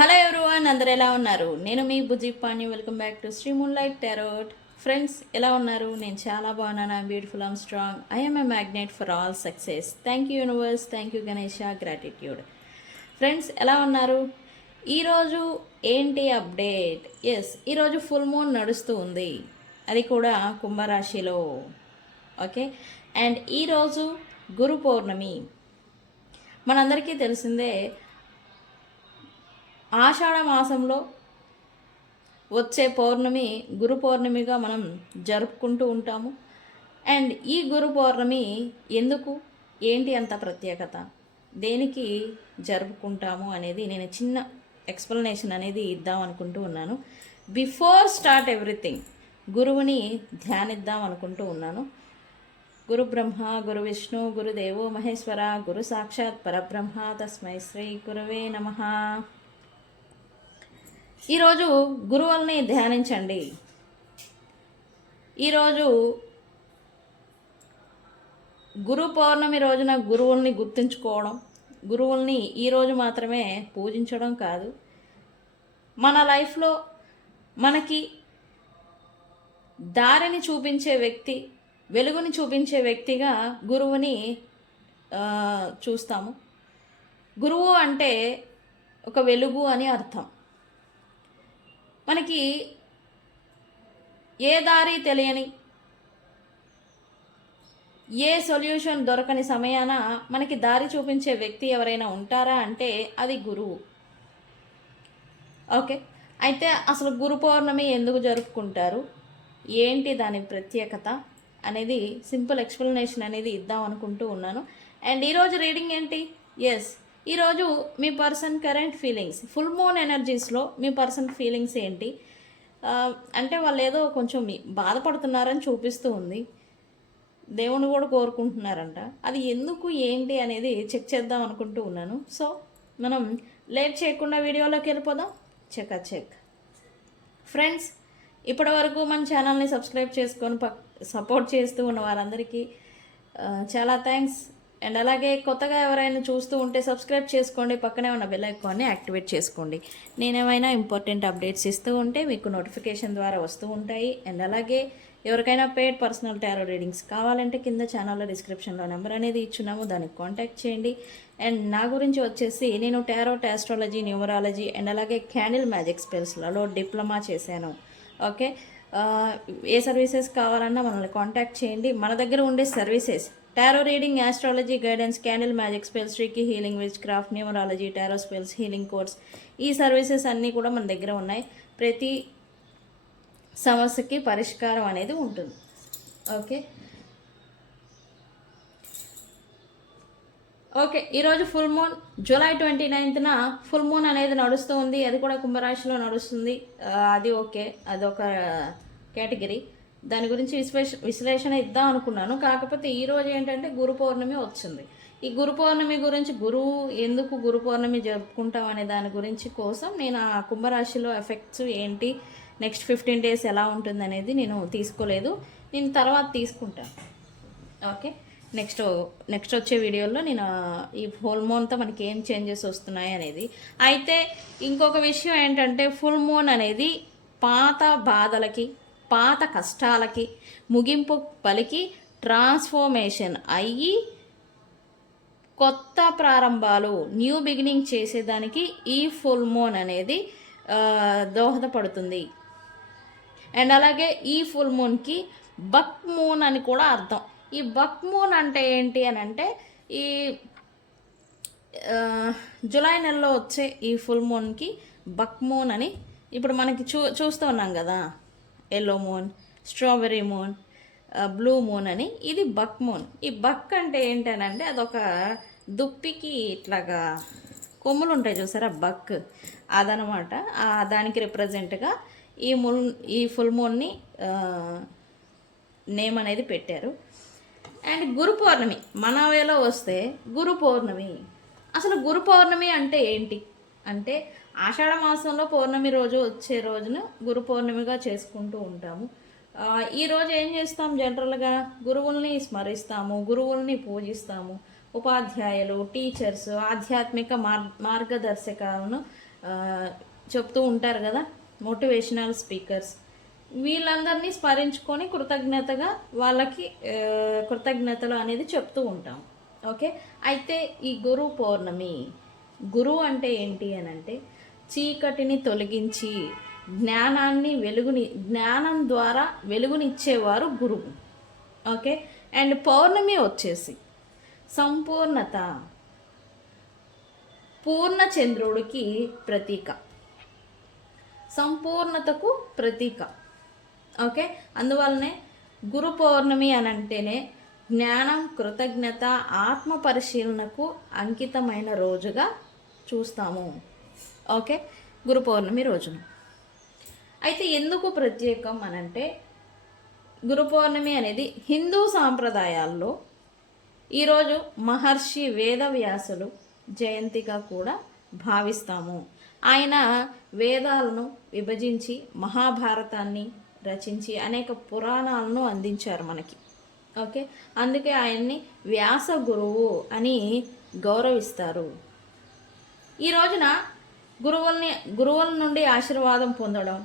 Hello everyone, అందరు ఎలా ఉన్నారు? నేను మీ Bujji Pani. Welcome back to Sri moonlight tarot. Friends, ఎలా ఉన్నారు? నేను చాలా బాగున్నాను. I'm beautiful, I'm strong, I'm a magnet for all success. Thank you universe, thank you Ganesha, gratitude. Friends, ఎలా ఉన్నారు? ఈరోజు ఏంటి అప్డేట్? ఈరోజు ఫుల్ మూన్ నడుస్తూ ఉంది, అది కూడా కుంభరాశిలో. ఓకే, అండ్ ఈరోజు గురు పౌర్ణమి. మనందరికీ తెలిసిందే, ఆషాఢ మాసంలో వచ్చే పౌర్ణమి గురు పౌర్ణమిగా మనం జరుపుకుంటూ ఉంటాము. అండ్ ఈ గురు పౌర్ణమి ఎందుకు, ఏంటి అంత ప్రత్యేకత, దేనికి జరుపుకుంటాము అనేది నేను చిన్న ఎక్స్ప్లెనేషన్ అనేది ఇద్దాం అనుకుంటూ ఉన్నాను. బిఫోర్ స్టార్ట్ ఎవ్రీథింగ్, గురువుని ధ్యానిద్దాం అనుకుంటూ ఉన్నాను. గురు బ్రహ్మ, గురు విష్ణు, గురుదేవో మహేశ్వర, గురు సాక్షాత్ పరబ్రహ్మ, తస్మై శ్రీ గురవే నమః. ఈరోజు గురువుల్ని ధ్యానించండి. ఈరోజు గురు పౌర్ణమి రోజున గురువుల్ని గుర్తుంచుకోవడం, గురువుల్ని ఈరోజు మాత్రమే పూజించడం కాదు, మన లైఫ్లో మనకి దారిని చూపించే వ్యక్తి, వెలుగుని చూపించే వ్యక్తిగా గురువుని చూస్తాము. గురువు అంటే ఒక వెలుగు అని అర్థం. మనకి ఏ దారి తెలియని, ఏ సొల్యూషన్ దొరకని సమయాన మనకి దారి చూపించే వ్యక్తి ఎవరైనా ఉంటారా అంటే అది గురువు. ఓకే, అయితే అసలు గురు పౌర్ణమి ఎందుకు జరుపుకుంటారు, ఏంటి దాని ప్రత్యేకత అనేది సింపుల్ ఎక్స్ప్లెనేషన్ అనేది ఇద్దాం అనుకుంటూ ఉన్నాను. అండ్ ఈరోజు రీడింగ్ ఏంటి? ఈరోజు మీ person current feelings, full moon ఎనర్జీస్లో మీ పర్సన్ ఫీలింగ్స్ ఏంటి, అంటే వాళ్ళు ఏదో కొంచెం బాధపడుతున్నారని చూపిస్తూ ఉంది. దేవుని కూడా కోరుకుంటున్నారంట. అది ఎందుకు, ఏంటి అనేది చెక్ చేద్దాం అనుకుంటూ ఉన్నాను. సో మనం లేట్ చేయకుండా వీడియోలోకి వెళ్ళిపోదాం. చెక్ ఫ్రెండ్స్, ఇప్పటి వరకు మన ఛానల్ని సబ్స్క్రైబ్ చేసుకొని సపోర్ట్ చేస్తూ ఉన్న వారందరికీ చాలా థ్యాంక్స్. అండ్ అలాగే కొత్తగా ఎవరైనా చూస్తూ ఉంటే సబ్స్క్రైబ్ చేసుకోండి, పక్కనే ఉన్న బెల్ ఐకాన్ని యాక్టివేట్ చేసుకోండి. నేనేమైనా ఇంపార్టెంట్ అప్డేట్స్ ఇస్తూ ఉంటే మీకు నోటిఫికేషన్ ద్వారా వస్తూ ఉంటాయి. అండ్ అలాగే ఎవరికైనా పెయిడ్ పర్సనల్ టారో రీడింగ్స్ కావాలంటే కింద ఛానల్లో డిస్క్రిప్షన్లో నెంబర్ అనేది ఇచ్చున్నాము, దానికి కాంటాక్ట్ చేయండి. అండ్ నా గురించి వచ్చేసి నేను టారోట్, ఆస్ట్రాలజీ, న్యూమరాలజీ అండ్ అలాగే క్యాండిల్ మ్యాజిక్ స్పెల్స్లలో డిప్లొమా చేశాను. ఓకే, ఏ సర్వీసెస్ కావాలన్నా మనల్ని కాంటాక్ట్ చేయండి. మన దగ్గర ఉండే services tarot reading, astrology guidance, candle magic spells, reiki healing, witchcraft, numerology, tarot spells, healing course, ఈ సర్వీసెస్ అన్నీ కూడా మన దగ్గర ఉన్నాయి. ప్రతి సమస్యకి పరిష్కారం అనేది ఉంటుంది. ఓకే, ఈరోజు ఫుల్ మూన్ జూలై 29న ఫుల్ మూన్ అనేది నడుస్తూ ఉంది. అది కూడా కుంభరాశిలో నడుస్తుంది. అది ఓకే, అదొక కేటగిరీ. దాని గురించి విశ్లేషణ ఇద్దాం అనుకున్నాను. కాకపోతే ఈరోజు ఏంటంటే గురు పౌర్ణమి వచ్చింది. ఈ గురు పౌర్ణమి గురించి, గురువు ఎందుకు గురు పౌర్ణమి జరుపుకుంటాం అనే దాని గురించి కోసం నేను ఆ కుంభరాశిలో ఎఫెక్ట్స్ ఏంటి, నెక్స్ట్ 15 days ఎలా ఉంటుంది అనేది నేను తీసుకోలేదు. నేను తర్వాత తీసుకుంటాను. ఓకే, నెక్స్ట్ వచ్చే వీడియోలో నేను ఈ ఫుల్ మూన్తో మనకి ఏం చేంజెస్ వస్తున్నాయి అనేది. అయితే ఇంకొక విషయం ఏంటంటే, ఫుల్ మూన్ అనేది పాత బాధలకి, పాత కష్టాలకి ముగింపు పలికి ట్రాన్స్ఫర్మేషన్ అయ్యి కొత్త ప్రారంభాలు, న్యూ బిగినింగ్ చేసేదానికి ఈ ఫుల్ మూన్ అనేది దోహదపడుతుంది. అండ్ అలాగే ఈ ఫుల్ మూన్కి బక్ మూన్ అని కూడా అర్థం. ఈ బక్ మూన్ అంటే ఏంటి అని అంటే, ఈ జూలై నెలలో వచ్చే ఈ ఫుల్ మూన్కి బక్ మూన్ అని ఇప్పుడు మనకి చూస్తూ ఉన్నాం కదా, yellow moon, strawberry moon, blue moon అని. ఇది బక్ మూన్. ఈ బక్ అంటే ఏంటనంటే అదొక దుప్పికి ఇట్లాగా కొమ్ములు ఉంటాయి చూసారా, బక్ అదనమాట. దానికి రిప్రజెంట్గా ఈ ఫుల్ మూన్ని నేమ్ అనేది పెట్టారు. అండ్ గురు పౌర్ణమి మన వేలో వస్తే, గురు పౌర్ణమి అసలు గురు పౌర్ణమి అంటే ఏంటి అంటే, ఆషాఢ మాసంలో పౌర్ణమి రోజు వచ్చే రోజును గురు పౌర్ణమిగా చేసుకుంటూ ఉంటాము. ఈరోజు ఏం చేస్తాం, జనరల్గా గురువుల్ని స్మరిస్తాము, గురువుల్ని పూజిస్తాము. ఉపాధ్యాయులు, టీచర్స్, ఆధ్యాత్మిక మార్గదర్శకాలను ఆ, చెప్తూ ఉంటారు కదా, మోటివేషనల్ స్పీకర్స్. వీళ్ళందరినీ స్మరించుకొని కృతజ్ఞతగా వాళ్ళకి కృతజ్ఞతలు అనేది చెప్తూ ఉంటాం. ఓకే, అయితే ఈ గురు పౌర్ణమి, గురువు అంటే ఏంటి అని అంటే చీకటిని తొలగించి జ్ఞానం ద్వారా వెలుగునిచ్చేవారు గురువు. ఓకే, అండ్ పౌర్ణమి వచ్చేసి సంపూర్ణత, పూర్ణచంద్రుడికి ప్రతీక, సంపూర్ణతకు ప్రతీక. ఓకే, అందువల్లనే గురు పౌర్ణమి అని అంటేనే జ్ఞానం, కృతజ్ఞత, ఆత్మ పరిశీలనకు అంకితమైన రోజుగా చూస్తాము. ఓకే, గురు పౌర్ణమి రోజున అయితే ఎందుకు ప్రత్యేకం అనంటే, గురు పౌర్ణమి అనేది హిందూ సాంప్రదాయాల్లో ఈరోజు మహర్షి వేదవ్యాసులు జయంతిగా కూడా భావిస్తాము. ఆయన వేదాలను విభజించి మహాభారతాన్ని రచించి అనేక పురాణాలను అందించారు మనకి. ఓకే, అందుకే ఆయన్ని వ్యాస గురువు అని గౌరవిస్తారు. ఈ రోజున గురువుల నుండి ఆశీర్వాదం పొందడం,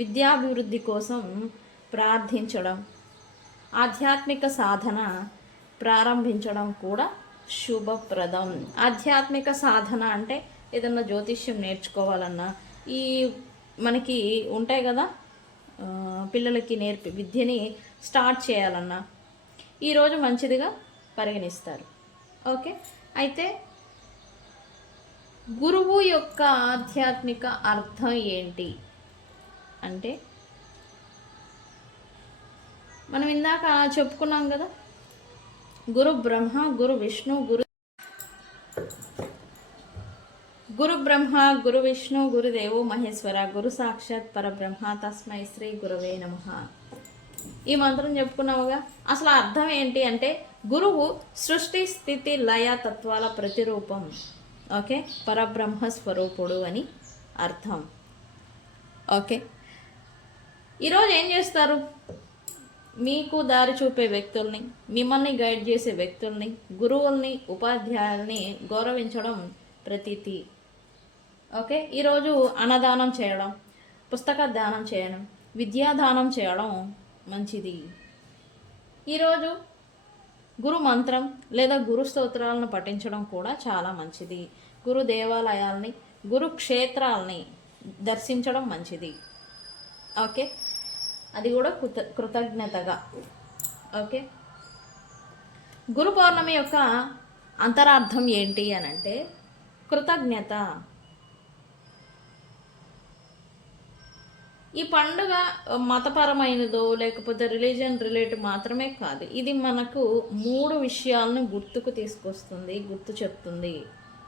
విద్యాభివృద్ధి కోసం ప్రార్థించడం, ఆధ్యాత్మిక సాధన ప్రారంభించడం కూడా శుభప్రదం. ఆధ్యాత్మిక సాధన అంటే ఏదన్నా జ్యోతిష్యం నేర్చుకోవాలన్నా, ఈ మనకి ఉంటాయి కదా పిల్లలకి విద్యని స్టార్ట్ చేయాలన్నా ఈరోజు మంచిదిగా పరిగణిస్తారు. ఓకే, అయితే గురువు యొక్క ఆధ్యాత్మిక అర్థం ఏంటి అంటే, మనం ఇందాక చెప్పుకున్నాం కదా, గురు బ్రహ్మ, గురు విష్ణు, గురు బ్రహ్మ, గురు విష్ణు, గురుదేవో మహేశ్వర, గురు సాక్షాత్ పరబ్రహ్మ, తస్మై శ్రీ గురవే నమః. ఈ మంత్రం చెప్పుకున్నావుగా. అసలు అర్థం ఏంటి అంటే, గురువు సృష్టి స్థితి లయ తత్వాల ప్రతిరూపం. ఓకే, పరబ్రహ్మ స్వరూపుడు అని అర్థం. ఓకే, ఈరోజు ఏం చేస్తారు, మీకు దారి చూపే వ్యక్తుల్ని, మిమ్మల్ని గైడ్ చేసే వ్యక్తుల్ని, గురువుల్ని, ఉపాధ్యాయుల్ని గౌరవించడం ప్రతీతి. ఓకే, ఈరోజు అన్నదానం చేయడం, పుస్తక దానం చేయడం, విద్యాదానం చేయడం మంచిది. ఈరోజు గురు మంత్రం లేదా గురు స్తోత్రాలను పఠించడం కూడా చాలా మంచిది. గురు దేవాలయాల్ని, గురు క్షేత్రాలని దర్శించడం మంచిది. ఓకే, అది కూడా కృతజ్ఞతగా. ఓకే, గురు పౌర్ణమి యొక్క అంతరార్థం ఏంటి అని అంటే కృతజ్ఞత. ఈ పండుగ మతపరమైనదో లేకపోతే రిలీజియన్ రిలేటివ్ మాత్రమే కాదు, ఇది మనకు 3 విషయాలను గుర్తుకు తీసుకొస్తుంది, గుర్తు చెప్తుంది.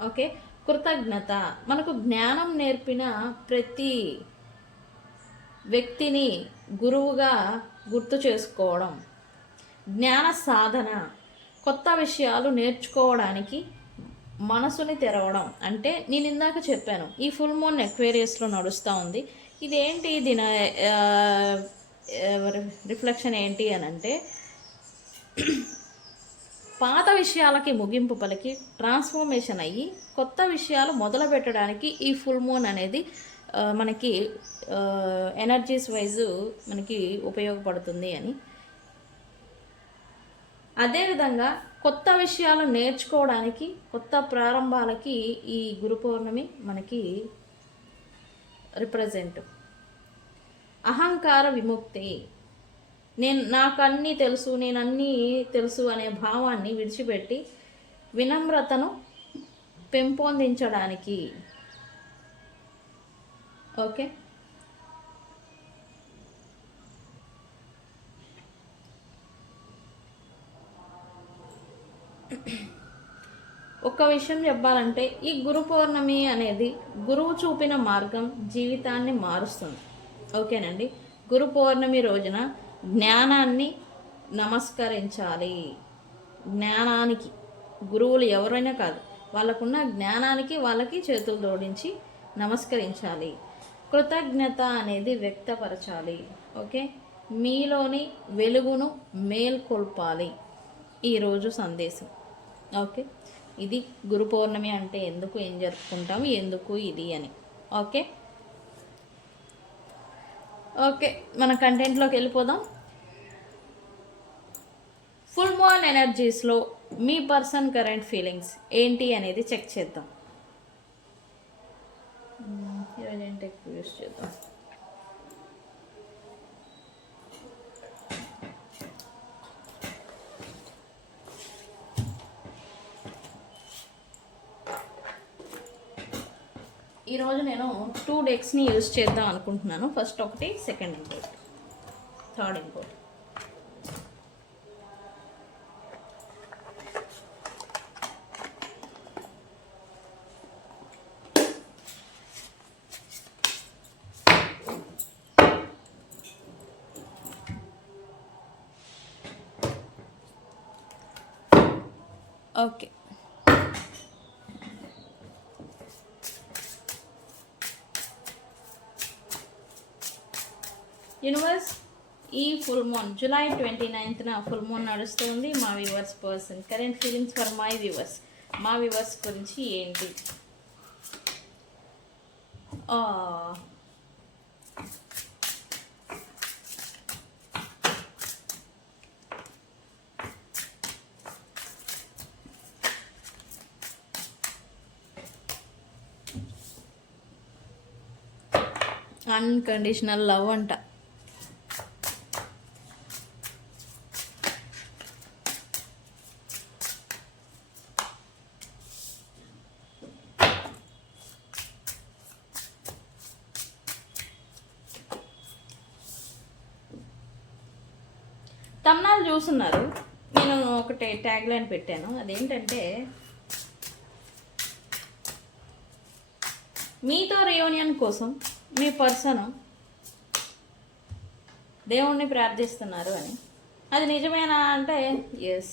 ఓకే, కృతజ్ఞత మనకు జ్ఞానం నేర్పిన ప్రతి వ్యక్తిని గురువుగా గుర్తు చేసుకోవడం, జ్ఞాన సాధన, కొత్త విషయాలు నేర్చుకోవడానికి మనసుని తెరవడం. అంటే నేను ఇందాక చెప్పాను, ఈ ఫుల్ మూన్ ఎక్వేరియస్లో నడుస్తూ ఉంది. ఇదేంటి, దీని రిఫ్లెక్షన్ ఏంటి అని అంటే, పాత విషయాలకి ముగింపు పలికి ట్రాన్స్ఫర్మేషన్ అయ్యి కొత్త విషయాలు మొదలు పెట్టడానికి ఈ ఫుల్ మూన్ అనేది మనకి ఎనర్జీస్ వైజు మనకి ఉపయోగపడుతుంది అని. అదేవిధంగా కొత్త విషయాలు నేర్చుకోవడానికి, కొత్త ప్రారంభాలకి ఈ గురు పౌర్ణమి మనకి రిప్రజెంట్. అహంకార విముక్తి, నాకన్నీ తెలుసు, నేనన్నీ తెలుసు అనే భావాన్ని విడిచిపెట్టి వినమ్రతను పెంపొందించడానికి. ఓకే, ఒక విషయం చెప్పాలంటే, ఈ గురు పౌర్ణమి అనేది గురువు చూపిన మార్గం జీవితాన్ని మారుస్తుంది. ఓకేనండి, గురు పౌర్ణమి రోజున జ్ఞానాన్ని నమస్కరించాలి. జ్ఞానానికి, గురువులు ఎవరైనా కాదు, వాళ్ళకున్న జ్ఞానానికి వాళ్ళకి చేతులు జోడించి నమస్కరించాలి. కృతజ్ఞత అనేది వ్యక్తపరచాలి. ఓకే, మీలోని వెలుగును మేల్కొల్పాలి. ఈరోజు సందేశం. ఓకే, ఇది గురు పౌర్ణమి అంటే ఎందుకు, ఏం జరుపుకుంటాము, ఎందుకు ఇది అని. ఓకే ఓకే, మన కంటెంట్లోకి వెళ్ళిపోదాం. ఫుల్ మూన్ ఎనర్జీస్లో మీ పర్సన్ కరెంట్ ఫీలింగ్స్ ఏంటి అనేది చెక్ చేద్దాం. ఈరోజు ఏంటి ఎక్కువ యూస్ చేద్దాం. ఈరోజు నేను 2 డెక్స్ని యూజ్ చేద్దాం అనుకుంటున్నాను. ఫస్ట్ ఒకటి, సెకండ్ ఇంకోటి, థర్డ్ ఇంకోటి. ఓకే, యూనివర్స్, ఈ ఫుల్ మూన్ జూలై 29న ఫుల్ మూన్ నడుస్తుంది. మా viewers person current feelings for my viewers, మా వ్యూవర్స్ గురించి ఏంటి? అన్కండిషనల్ లవ్ అంట. తమ్నాలు చూస్తున్నారు. నేను ఒకటి ట్యాగ్ లైన్ పెట్టాను, అదేంటంటే మీతో రియూనియన్ కోసం మీ పర్సన్ దేవుణ్ణి ప్రార్థిస్తున్నారు అని. అది నిజమేనా అంటే ఎస్.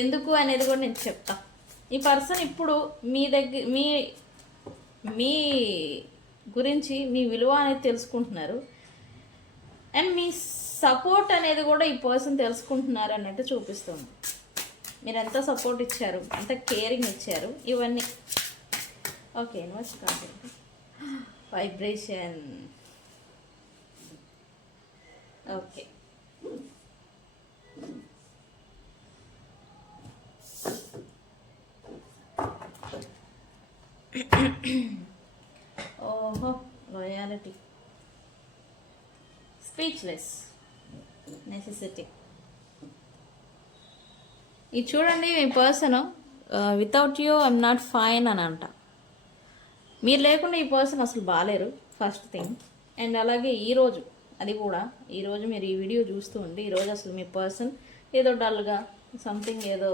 ఎందుకు అనేది కూడా నేను చెప్తా. ఈ పర్సన్ ఇప్పుడు మీ దగ్గర మీ గురించి, మీ విలువ అనేది తెలుసుకుంటున్నారు. అండ్ మీ సపోర్ట్ అనేది కూడా ఈ పర్సన్ తెలుసుకుంటున్నారు అన్నట్టు చూపిస్తుంది. మీరు ఎంత సపోర్ట్ ఇచ్చారు, ఎంత కేరింగ్ ఇచ్చారు, ఇవన్నీ. Okay, universe content vibration. Okay, ఓహో, లాయాలిటీ, స్పీచ్లెస్, నెసెసిటీ. ఇది చూడండి, మీ person without you I'm not fine అని అంట. మీరు లేకుండా ఈ పర్సన్ అసలు బాగాలేరు, ఫస్ట్ థింగ్. అండ్ అలాగే ఈరోజు, అది కూడా ఈరోజు మీరు ఈ వీడియో చూస్తూ ఉండి, ఈరోజు అసలు మీ పర్సన్ ఏదో డల్గా, సంథింగ్ ఏదో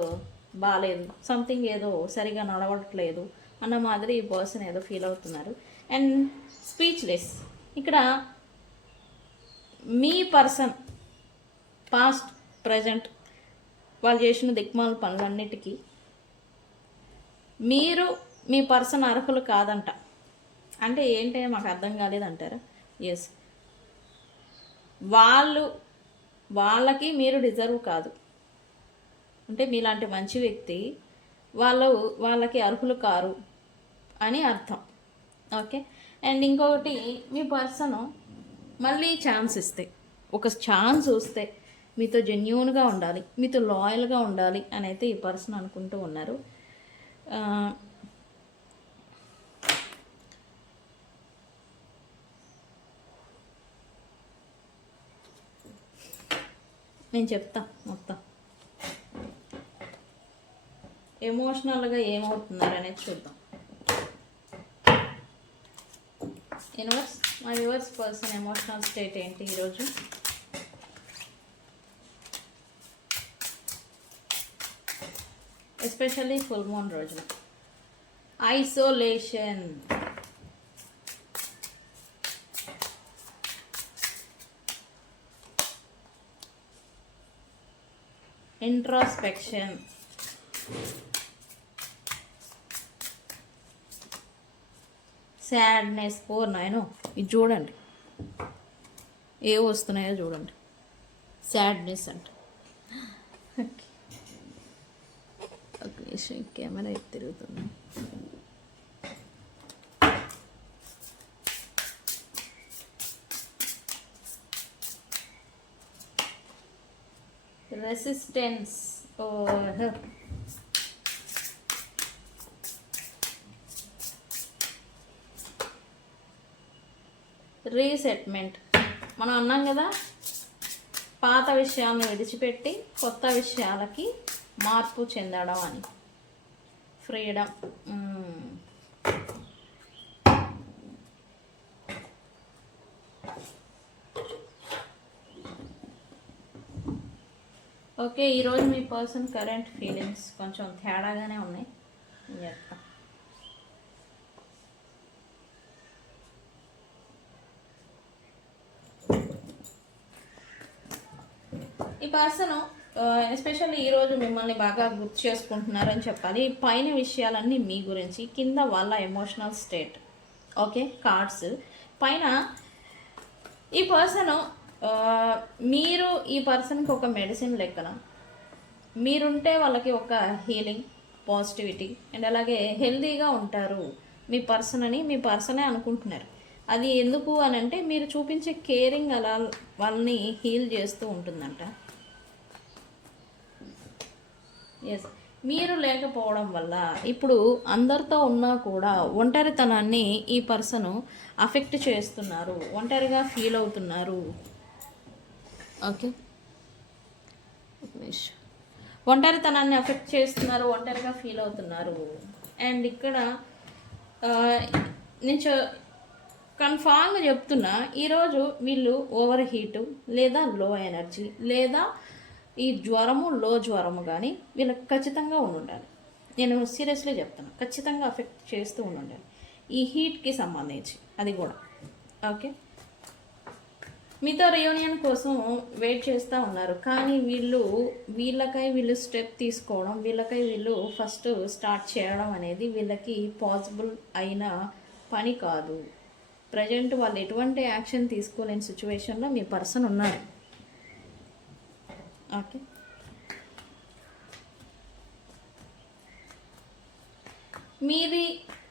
బాగాలేదు, సంథింగ్ ఏదో సరిగా నడవట్లేదు అన్న మాదిరి ఈ పర్సన్ ఏదో ఫీల్ అవుతున్నారు. And speechless. ఇక్కడ మీ పర్సన్ పాస్ట్, ప్రజెంట్ వాళ్ళు చేసిన దిక్మాల పనులన్నిటికీ మీరు మీ పర్సన్ అర్హులు కాదంట. అంటే ఏంటి, మాకు అర్థం కాలేదంటారా? ఎస్, వాళ్ళకి మీరు డిజర్వ్ కాదు. అంటే మీలాంటి మంచి వ్యక్తి వాళ్ళకి అర్హులు కారు అని అర్థం. ఓకే. అండ్ ఇంకొకటి, మీ పర్సన్ మళ్ళీ ఛాన్స్ ఇస్తే, ఒక ఛాన్స్ వస్తే మీతో జెన్యూన్గా ఉండాలి, మీతో లాయల్గా ఉండాలి అని అయితే ఈ పర్సన్ అనుకుంటూ ఉన్నారు. నేను చెప్తా మొత్తం ఎమోషనల్గా ఏమవుతున్నారు అనేది చూద్దాం. యూనివర్స్, మా యూవర్స్ పర్సన్ ఎమోషనల్ స్టేట్ ఏంటి ఈరోజు? ఎస్పెషల్లీ ఫుల్ మూన్ రోజున. Isolation, introspection, sadness. ఓ నాయనో, ఇది చూడండి ఏ వస్తున్నాయో చూడండి. సాడ్నెస్ అంట. ఒక విషయం, కెమెరా తిరుగుతుంది. రెసిస్టెన్స్. రీసెట్మెంట్. మనం అన్నాం కదా, పాత విషయాలను విడిచిపెట్టి కొత్త విషయాలకి మార్పు చెందడం అని. ఫ్రీడమ్. ఓకే, ఈరోజు మీ పర్సన్ కరెంట్ ఫీలింగ్స్ కొంచెం తేడాగానే ఉన్నాయి. చెప్తా. ఈ పర్సన్ ఎస్పెషల్లీ ఈరోజు మిమ్మల్ని బాగా గుర్తు చేసుకుంటున్నారని చెప్పాలి. పైన విషయాలన్నీ మీ గురించి, కింద వాళ్ళ ఎమోషనల్ స్టేట్. ఓకే, కార్డ్స్ పైన ఈ పర్సన్ మీరు ఈ పర్సన్కి ఒక మెడిసిన్ లెక్కన మీరుంటే వాళ్ళకి ఒక హీలింగ్, పాజిటివిటీ అండ్ అలాగే హెల్తీగా ఉంటారు మీ పర్సన్ అని మీ పర్సనే అనుకుంటున్నారు. అది ఎందుకు అని అంటే మీరు చూపించే కేరింగ్ అలా వాళ్ళని హీల్ చేస్తూ ఉంటుందంట. ఎస్, మీరు లేకపోవడం వల్ల ఇప్పుడు అందరితో ఉన్నా కూడా ఒంటరితనాన్ని ఈ పర్సన్ అఫెక్ట్ చేస్తున్నారు, ఒంటరిగా ఫీల్ అవుతున్నారు. ఓకే, ఒంటరితనాన్ని అఫెక్ట్ చేస్తున్నారు, ఒంటరిగా ఫీల్ అవుతున్నారు. అండ్ ఇక్కడ నేను కన్ఫామ్గా చెప్తున్నా, ఈరోజు వీళ్ళు ఓవర్ హీటు లేదా లో ఎనర్జీ లేదా ఈ జ్వరము, లో జ్వరము కానీ వీళ్ళకి ఖచ్చితంగా ఉండాలి. నేను సీరియస్లీ చెప్తాను, ఖచ్చితంగా అఫెక్ట్ చేస్తూ ఉండాలి ఈ హీట్కి సంబంధించి, అది కూడా. ఓకే, మీతో రియూనియన్ కోసం వెయిట్ చేస్తూ ఉన్నారు, కానీ వీళ్ళకై వీళ్ళు స్టెప్ తీసుకోవడం, వీళ్ళకై వీళ్ళు ఫస్ట్ స్టార్ట్ చేయడం అనేది వీళ్ళకి పాసిబుల్ అయిన పని కాదు. ప్రజెంట్ వాళ్ళు ఎటువంటి యాక్షన్ తీసుకోలేని సిచ్యువేషన్లో మీ పర్సన్ ఉన్నారు. ఓకే, మీది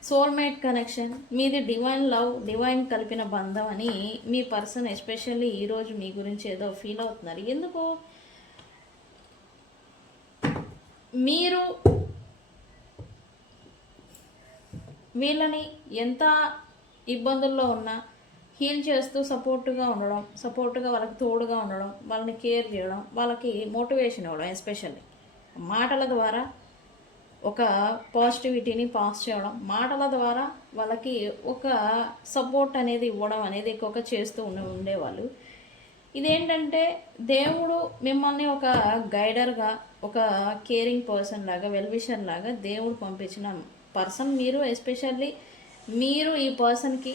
సోల్మేట్ కనెక్షన్, మీది డివైన్ లవ్, డివైన్ కలిపిన బంధం అని మీ పర్సన్ ఎస్పెషల్లీ ఈరోజు మీ గురించి ఏదో ఫీల్ అవుతున్నారు. ఎందుకు? మీరు వీళ్ళని ఎంత ఇబ్బందుల్లో ఉన్నా హీల్ చేస్తూ సపోర్టుగా ఉండడం, సపోర్టుగా వాళ్ళకి తోడుగా ఉండడం, వాళ్ళని కేర్ చేయడం, వాళ్ళకి మోటివేషన్ ఇవ్వడం, ఎస్పెషల్లీ మాటల ద్వారా ఒక పాజిటివిటీని పాస్ చేయడం, మాటల ద్వారా వాళ్ళకి ఒక సపోర్ట్ అనేది ఇవ్వడం అనేది ఎక్కువగా చేస్తూ ఉండేవాళ్ళు. ఇదేంటంటే దేవుడు మిమ్మల్ని ఒక గైడర్గా, ఒక కేరింగ్ పర్సన్ లాగా, వెల్విషర్ లాగా దేవుడు పంపించిన పర్సన్ మీరు. ఎస్పెషల్లీ మీరు ఈ పర్సన్కి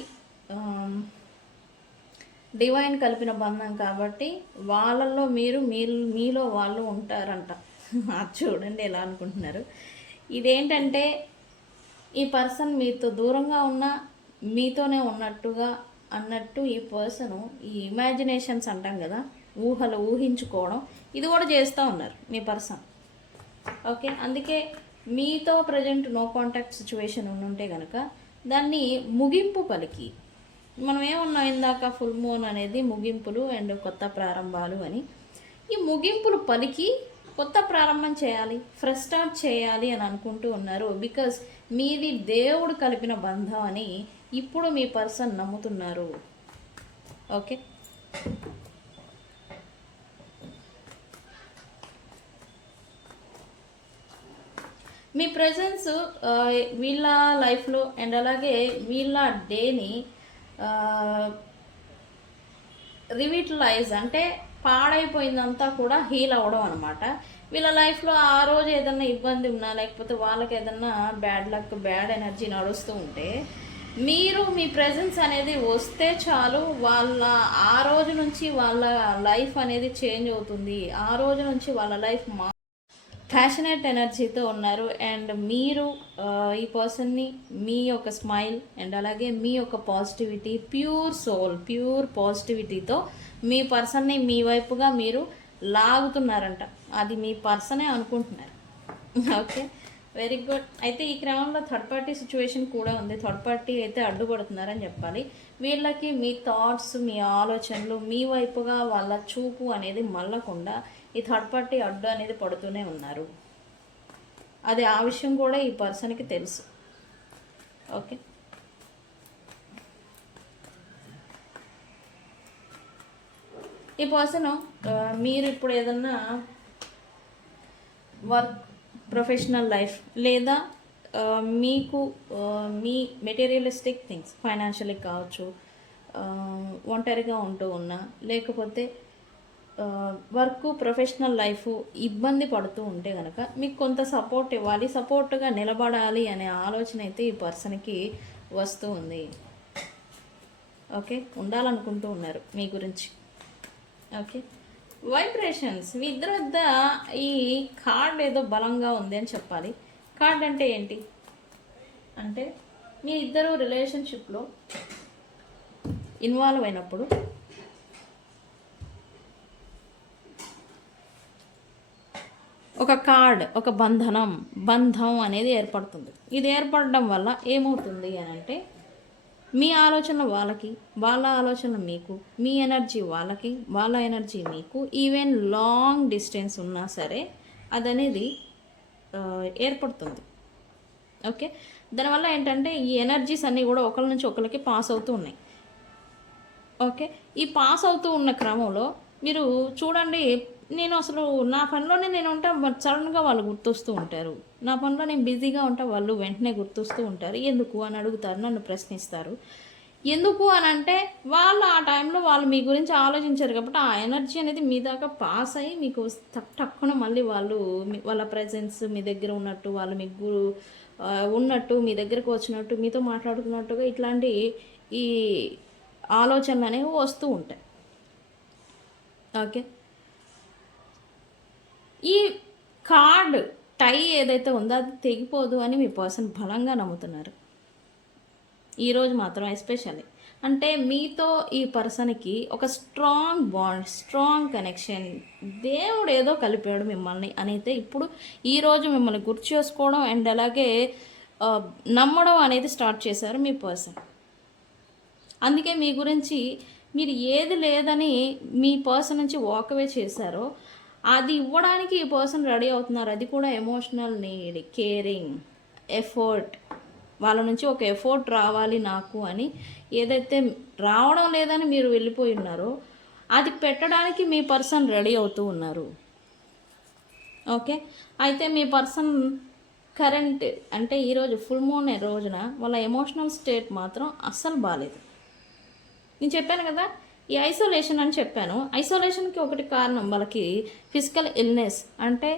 డివైన్ కలిపిన బంధం కాబట్టి వాళ్ళల్లో మీలో వాళ్ళు ఉంటారంట. అది చూడండి ఎలా అనుకుంటున్నారు. ఇదేంటంటే ఈ పర్సన్ మీతో దూరంగా ఉన్నా మీతోనే ఉన్నట్టుగా అన్నట్టు ఈ పర్సను ఈ ఇమాజినేషన్స్ అంటాం కదా, ఊహలు ఊహించుకోవడం, ఇది కూడా చేస్తూ ఉన్నారు మీ పర్సన్. ఓకే, అందుకే మీతో ప్రజెంట్ నో కాంటాక్ట్ సిచ్యువేషన్ ఉంటే కనుక దాన్ని ముగింపు పలికి, మనం ఏమన్నాం ఇందాక, ఫుల్ మూన్ అనేది ముగింపులు అండ్ కొత్త ప్రారంభాలు అని. ఈ ముగింపులు పలికి కొత్త ప్రారంభం చేయాలి, ఫ్రెష్ స్టార్ట్ చేయాలి అని అనుకుంటూ ఉన్నారు. బికాజ్ మీది దేవుడు కలిపిన బంధం అని ఇప్పుడు మీ పర్సన్ నమ్ముతున్నారు. ఓకే, మీ ప్రజెన్స్ వీళ్ళ లైఫ్లో అండ్ అలాగే వీళ్ళ డేని రివిటలైజ్ అంటే పాడైపోయిందంతా కూడా హీల్ అవ్వడం అనమాట. వీళ్ళ లైఫ్లో ఆ రోజు ఏదన్నా ఇబ్బంది ఉన్నా లేకపోతే వాళ్ళకి ఏదన్నా బ్యాడ్ లక్, బ్యాడ్ ఎనర్జీ నడుస్తూ ఉంటే మీరు మీ ప్రెజెన్స్ అనేది వస్తే చాలు, వాళ్ళ ఆ రోజు నుంచి వాళ్ళ లైఫ్ అనేది చేంజ్ అవుతుంది. ఆ రోజు నుంచి వాళ్ళ లైఫ్ ప్యాషనేట్ ఎనర్జీతో ఉన్నారు. అండ్ మీరు ఈ పర్సన్ని మీ యొక్క స్మైల్ అండ్ అలాగే మీ యొక్క పాజిటివిటీ, ప్యూర్ సోల్, ప్యూర్ పాజిటివిటీతో మీ పర్సన్ని మీ వైపుగా మీరు లాగుతున్నారంట. అది మీ పర్సనే అనుకుంటున్నారు. Okay, very good. అయితే ఈ క్రమంలో థర్డ్ పార్టీ సిచ్యువేషన్ కూడా ఉంది. థర్డ్ పార్టీ అయితే అడ్డుపడుతున్నారని చెప్పాలి. వీళ్ళకి మీ థాట్స్, మీ ఆలోచనలు మీ వైపుగా వాళ్ళ చూపు అనేది మళ్ళకుండా ఈ థర్డ్ పార్టీ అడ్డు అనేది పడుతూనే ఉన్నారు. అది ఆ విషయం కూడా ఈ పర్సన్కి తెలుసు. ఓకే, ఈ పర్సన్ మీరు ఇప్పుడు ఏదన్నా వర్క్, ప్రొఫెషనల్ లైఫ్ లేదా మీకు మీ మెటీరియలిస్టిక్ థింగ్స్ ఫైనాన్షియల్లీ కావచ్చు, ఒంటరిగా ఉంటూ ఉన్నా, లేకపోతే వర్క్, ప్రొఫెషనల్ లైఫ్ ఇబ్బంది పడుతూ ఉంటే కనుక మీకు కొంత సపోర్ట్ ఇవ్వాలి, సపోర్ట్గా నిలబడాలి అనే ఆలోచన అయితే ఈ పర్సన్కి వస్తూ ఉంది. ఓకే, ఉండాలనుకుంటూ ఉన్నారు మీ గురించి. ఓకే, వైబ్రేషన్స్ మీ ఇద్దరి వద్ద ఈ కార్డ్ ఏదో బలంగా ఉంది అని చెప్పాలి. కార్డ్ అంటే ఏంటి అంటే మీ ఇద్దరు రిలేషన్షిప్లో ఇన్వాల్వ్ అయినప్పుడు ఒక కార్డ్, ఒక బంధం అనేది ఏర్పడుతుంది. ఇది ఏర్పడడం వల్ల ఏమవుతుంది అని అంటే మీ ఆలోచనలు వాళ్ళకి, వాళ్ళ ఆలోచనలు మీకు, మీ ఎనర్జీ వాళ్ళకి, వాళ్ళ ఎనర్జీ మీకు, ఈవెన్ లాంగ్ డిస్టెన్స్ ఉన్నా సరే అదనేది ఏర్పడుతుంది. ఓకే, దానివల్ల ఏంటంటే ఈ ఎనర్జీస్ అన్నీ కూడా ఒకరి నుంచి ఒకరికి పాస్ అవుతూ ఉన్నాయి. ఓకే, ఈ పాస్ అవుతూ ఉన్న క్రమంలో మీరు చూడండి, నేను అసలు నా పనిలోనే నేను ఉంటా, సడన్గా వాళ్ళు గుర్తొస్తూ ఉంటారు. నా పనిలో నేను బిజీగా ఉంటా, వాళ్ళు వెంటనే గుర్తొస్తూ ఉంటారు. ఎందుకు అని అడుగుతారు, నన్ను ప్రశ్నిస్తారు. ఎందుకు అని అంటే వాళ్ళు ఆ టైంలో వాళ్ళు మీ గురించి ఆలోచించారు కాబట్టి ఆ ఎనర్జీ అనేది మీ దాకా పాస్ అయ్యి మీకు టక్కున మళ్ళీ వాళ్ళు వాళ్ళ ప్రజెన్స్ మీ దగ్గర ఉన్నట్టు, వాళ్ళు మీకు ఉన్నట్టు, మీ దగ్గరకు వచ్చినట్టు, మీతో మాట్లాడుకున్నట్టుగా ఇట్లాంటి ఈ ఆలోచనలు అనేవి వస్తూ ఉంటాయి. ఓకే, ఈ కార్డ్ టై ఏదైతే ఉందో అది తెగిపోదు అని మీ పర్సన్ బలంగా నమ్ముతున్నారు ఈరోజు మాత్రం. ఎస్పెషల్లీ అంటే మీతో ఈ పర్సన్కి ఒక స్ట్రాంగ్ బాండ్, స్ట్రాంగ్ కనెక్షన్, దేవుడు ఏదో కలిపాడు మిమ్మల్ని అని అయితే ఇప్పుడు ఈరోజు మిమ్మల్ని గుర్తు చేసుకోవడం అండ్ అలాగే నమ్మడం అనేది స్టార్ట్ చేశారు మీ పర్సన్. అందుకే మీ గురించి మీరు ఏది లేదని మీ పర్సన్ నుంచి వాకవే చేశారో అది ఇవ్వడానికి ఈ పర్సన్ రెడీ అవుతున్నారు. అది కూడా ఎమోషనల్ నీడ్, కేరింగ్, ఎఫర్ట్. వాళ్ళ నుంచి ఒక ఎఫర్ట్ రావాలి నాకు అని ఏదైతే రావడం లేదని మీరు వెళ్ళిపోయి ఉన్నారో అది పెట్టడానికి మీ పర్సన్ రెడీ అవుతూ ఉన్నారు. ఓకే, అయితే మీ పర్సన్ కరెంట్ అంటే ఈరోజు ఫుల్ మూన్ రోజున వాళ్ళ ఎమోషనల్ స్టేట్ మాత్రం అస్సలు బాగాలేదు. నేను చెప్పాను కదా ఈ ఐసోలేషన్ అని చెప్పాను. ఐసోలేషన్కి ఒకటి కారణం వాళ్ళకి ఫిజికల్ ఇల్నెస్, అంటే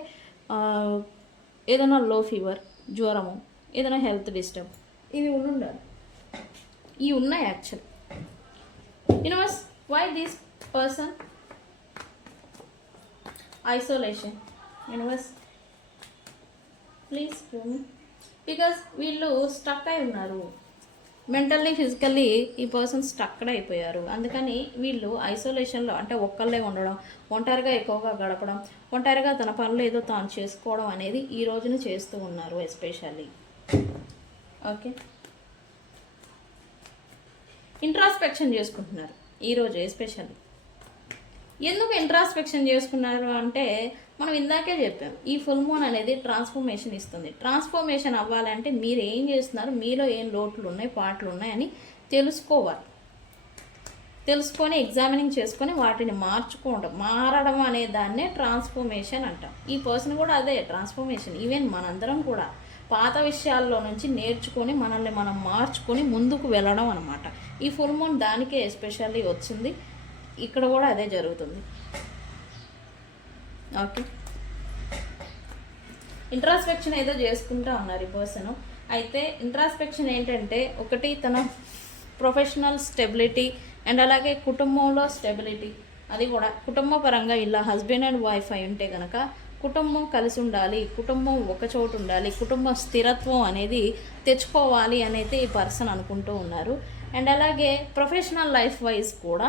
ఏదైనా లో ఫీవర్, జ్వరము, ఏదైనా హెల్త్ డిస్టర్బ్, ఇవి ఉండాలి. ఇవి ఉన్నాయి actual. Universe, why this person isolation? Universe please because వీళ్ళు స్టక్ అయి ఉన్నారు మెంటల్లీ, ఫిజికల్లీ. ఈ పర్సన్ స్టక్డ్ అయిపోయారు. అందుకని వీళ్ళు ఐసోలేషన్లో అంటే ఒక్కళ్ళే ఉండడం, ఒంటరిగా ఎక్కువగా గడపడం, ఒంటరిగా తన పనులు ఏదో తాను చేసుకోవడం అనేది ఈ రోజున చేస్తూ ఉన్నారు ఎస్పెషల్లీ. ఓకే, ఇంట్రాస్పెక్షన్ చేసుకుంటున్నారు ఈరోజు ఎస్పెషల్లీ. ఎందుకు ఇంట్రాస్పెక్షన్ చేసుకున్నారు అంటే మనం ఇందాకే చెప్పాం, ఈ ఫుల్ మూన్ అనేది ట్రాన్స్ఫర్మేషన్ ఇస్తుంది. ట్రాన్స్ఫర్మేషన్ అవ్వాలంటే మీరు ఏం చేస్తున్నారు, మీలో ఏం లోట్లు ఉన్నాయి, పాటలు ఉన్నాయని తెలుసుకోవాలి. తెలుసుకొని ఎగ్జామినింగ్ చేసుకొని వాటిని మారడం అనే దాన్నే ట్రాన్స్ఫర్మేషన్ అంటాం. ఈ పర్సన్ కూడా అదే ట్రాన్స్ఫర్మేషన్. ఈవెన్ మనందరం కూడా పాత విషయాల్లో నుంచి నేర్చుకొని మనల్ని మనం మార్చుకొని ముందుకు వెళ్ళడం అనమాట. ఈ ఫుల్ మూన్ దానికే ఎస్పెషల్లీ వచ్చింది. ఇక్కడ కూడా అదే జరుగుతుంది. ఓకే, ఇంట్రాస్పెక్షన్ ఏదో చేసుకుంటూ ఉన్నారు ఈ పర్సన్. అయితే ఇంట్రాస్పెక్షన్ ఏంటంటే ఒకటి తన ప్రొఫెషనల్ స్టెబిలిటీ అండ్ అలాగే కుటుంబంలో స్టెబిలిటీ. అది కూడా కుటుంబ పరంగా ఇలా హస్బెండ్ అండ్ వైఫ్ అయి ఉంటే కనుక కుటుంబం కలిసి ఉండాలి, కుటుంబం ఒక చోటు ఉండాలి, కుటుంబ స్థిరత్వం అనేది తెచ్చుకోవాలి అనేది ఈ పర్సన్ అనుకుంటూ ఉన్నారు. అండ్ అలాగే ప్రొఫెషనల్ లైఫ్ వైజ్ కూడా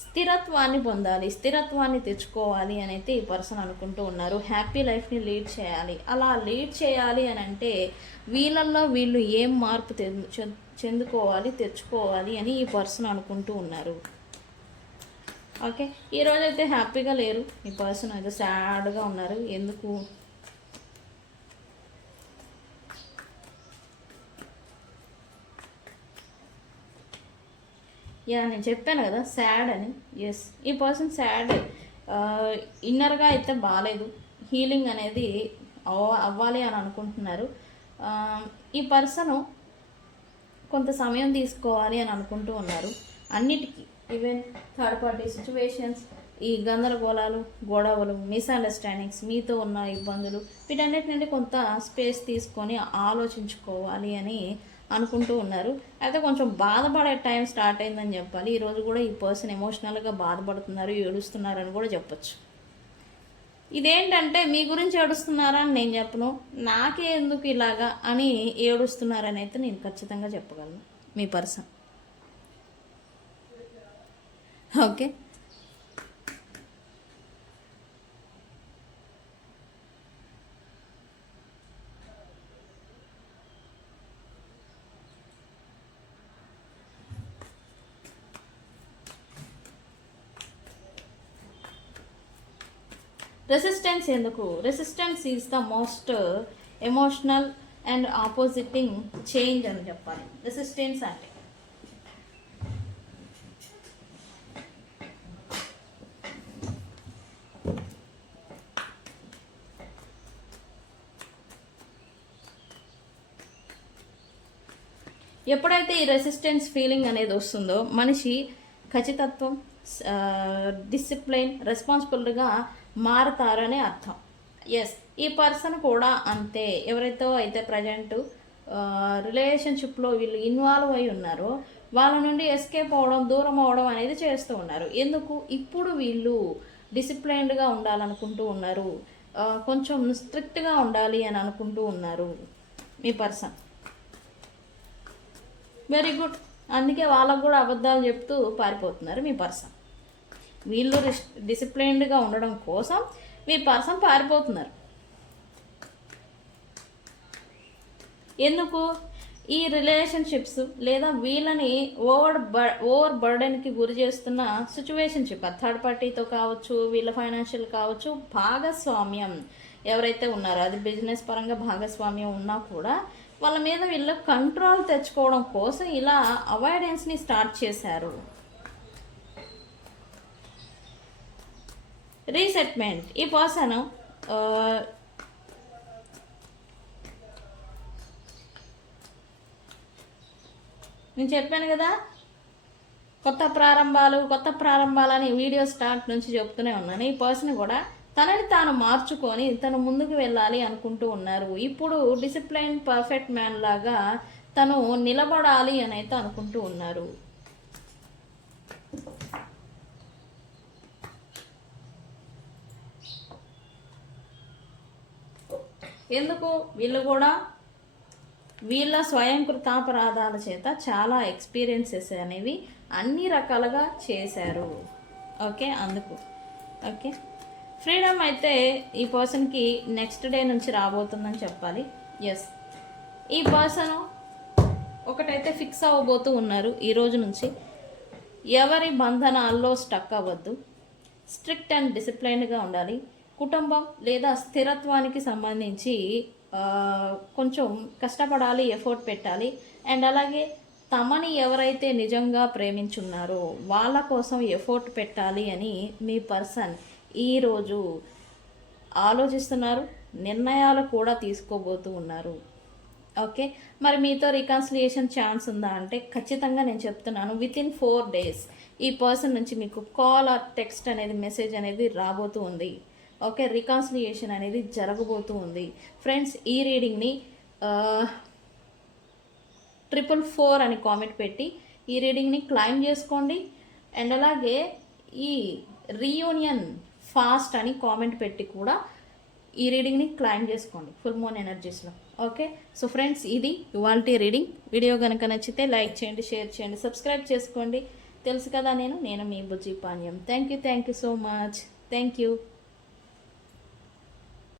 స్థిరత్వాన్ని పొందాలి, స్థిరత్వాన్ని తెచ్చుకోవాలి అని అయితే ఈ పర్సన్ అనుకుంటూ ఉన్నారు. హ్యాపీ లైఫ్ని లీడ్ చేయాలి. అలా లీడ్ చేయాలి అని అంటే వీళ్ళల్లో వీళ్ళు ఏం మార్పు చెందుకోవాలి, తెచ్చుకోవాలి అని ఈ పర్సన్ అనుకుంటూ ఉన్నారు. ఓకే, ఈరోజు అయితే హ్యాపీగా లేరు, ఈ పర్సన్ అయితే సాడ్గా ఉన్నారు. ఎందుకు? నేను చెప్పాను కదా సాడ్ అని. ఎస్, ఈ పర్సన్ సాడ్, ఇన్నర్గా అయితే బాగాలేదు. హీలింగ్ అనేది అవ్వాలి అని అనుకుంటున్నారు. ఈ పర్సను కొంత సమయం తీసుకోవాలి అని అనుకుంటూ ఉన్నారు అన్నిటికీ. ఈవెన్ థర్డ్ పార్టీ సిచ్యువేషన్స్, ఈ గందరగోళాలు, గొడవలు, మిస్అండర్స్టాండింగ్స్, మీతో ఉన్న ఇబ్బందులు, వీటన్నిటి నుండి కొంత స్పేస్ తీసుకొని ఆలోచించుకోవాలి అని అనుకుంటూ ఉన్నారు. అయితే కొంచెం బాధపడే టైం స్టార్ట్ అయిందని చెప్పాలి. ఈరోజు కూడా ఈ పర్సన్ ఎమోషనల్గా బాధపడుతున్నారు, ఏడుస్తున్నారు అని కూడా చెప్పచ్చు. ఇదేంటంటే మీ గురించి ఏడుస్తున్నారా అని నేను చెప్పను, నాకే ఎందుకు ఇలాగా అని ఏడుస్తున్నారని అయితే నేను ఖచ్చితంగా చెప్పగలను మీ పర్సన్. ఓకే, రెసిస్టెన్స్ ఎందుకు? Resistance is the most emotional and opposing change అని చెప్పాలి రెసిస్టెన్స్ అంటే. ఎప్పుడైతే ఈ రెసిస్టెన్స్ ఫీలింగ్ అనేది వస్తుందో మనిషి ఖచ్చితత్వం, డిసిప్లైన్, రెస్పాన్సిబుల్గా మారుతారనే అర్థం. ఎస్, ఈ పర్సన్ కూడా అంతే. ఎవరైతే అయితే ప్రజెంట్ రిలేషన్షిప్లో వీళ్ళు ఇన్వాల్వ్ అయి ఉన్నారో వాళ్ళ నుండి ఎస్కేప్ అవ్వడం, దూరం అవ్వడం అనేది చేస్తూ ఉన్నారు. ఎందుకు? ఇప్పుడు వీళ్ళు డిసిప్లైన్డ్గా ఉండాలనుకుంటూ ఉన్నారు, కొంచెం స్ట్రిక్ట్గా ఉండాలి అని అనుకుంటూ ఉన్నారు మీ పర్సన్. వెరీ గుడ్, అందుకే వాళ్ళకు కూడా అబద్ధాలు చెప్తూ పారిపోతున్నారు మీ పర్సన్. వీళ్ళు డిసిప్లైన్డ్గా ఉండడం కోసం మీ పర్సన్ పారిపోతున్నారు. ఎందుకు? ఈ రిలేషన్షిప్స్ లేదా వీళ్ళని ఓవర్ బర్డెన్కి గురి చేస్తున్న సిచ్యువేషన్షిప్, థర్డ్ పార్టీతో కావచ్చు, వీళ్ళ ఫైనాన్షియల్ కావచ్చు, భాగస్వామ్యం ఎవరైతే ఉన్నారో అది బిజినెస్ పరంగా భాగస్వామ్యం ఉన్నా కూడా వాళ్ళ మీద వీళ్ళు కంట్రోల్ తెచ్చుకోవడం కోసం ఇలా అవాయిడెన్స్ని స్టార్ట్ చేశారు. రీసెట్మెంట్, ఈ పర్సన్ నేను చెప్పాను కదా కొత్త ప్రారంభాలని వీడియో స్టార్ట్ నుంచి చెప్తూనే ఉన్నాను. ఈ పర్సన్ కూడా తనని తాను మార్చుకొని తను ముందుకు వెళ్ళాలి అనుకుంటూ ఉన్నారు. ఇప్పుడు డిసిప్లైన్ పర్ఫెక్ట్ మ్యాన్ లాగా తను నిలబడాలి అని అయితే అనుకుంటూ ఉన్నారు. ఎందుకు? వీళ్ళు కూడా వీళ్ళ స్వయంకృతాపరాధాల చేత చాలా ఎక్స్పీరియన్సెస్ అనేవి అన్ని రకాలుగా చేశారు. ఓకే, అందుకు ఓకే ఫ్రీడమ్ అయితే ఈ పర్సన్కి నెక్స్ట్ డే నుంచి రాబోతుందని చెప్పాలి. ఎస్, ఈ పర్సన్ ఒకటైతే ఫిక్స్ అవ్వబోతూ ఉన్నారు ఈ రోజు నుంచి. ఎవరి బంధనాల్లో స్టక్ అవ్వద్దు, స్ట్రిక్ట్ అండ్ డిసిప్లైన్డ్గా ఉండాలి. కుటుంబం లేదా స్థిరత్వానికి సంబంధించి కొంచెం కష్టపడాలి, ఎఫర్ట్ పెట్టాలి. అండ్ అలాగే తమని ఎవరైతే నిజంగా ప్రేమించున్నారో వాళ్ళ కోసం ఎఫర్ట్ పెట్టాలి అని మీ పర్సన్ ఈరోజు ఆలోచిస్తున్నారు, నిర్ణయాలు కూడా తీసుకోబోతూ ఉన్నారు. ఓకే, మరి మీతో రికన్సిలియేషన్ ఛాన్స్ ఉందా అంటే ఖచ్చితంగా నేను చెప్తున్నాను, వితిన్ 4 days ఈ పర్సన్ నుంచి మీకు కాల్ ఆర్ టెక్స్ట్ అనేది, మెసేజ్ అనేది రాబోతూ ఉంది. ఓకే, రికన్సిలియేషన్ అనేది జరగబోతూ ఉంది. ఫ్రెండ్స్, ఈ రీడింగ్ని 444 అని కామెంట్ పెట్టి ఈ రీడింగ్ని క్లైమ్ చేసుకోండి. అండ్ అలాగే ఈ రీయూనియన్ ఫాస్ట్ అని కామెంట్ పెట్టి కూడా ఈ రీడింగ్ని క్లైమ్ చేసుకోండి ఫుల్ మూన్ ఎనర్జీస్లో. ఓకే, సో ఫ్రెండ్స్, ఇది ఇవాల్టి రీడింగ్. వీడియో కనుక నచ్చితే లైక్ చేయండి, షేర్ చేయండి, సబ్స్క్రైబ్ చేసుకోండి. తెలుసు కదా, నేను మీ Bujji Panyam. Thank you so much. Thank you.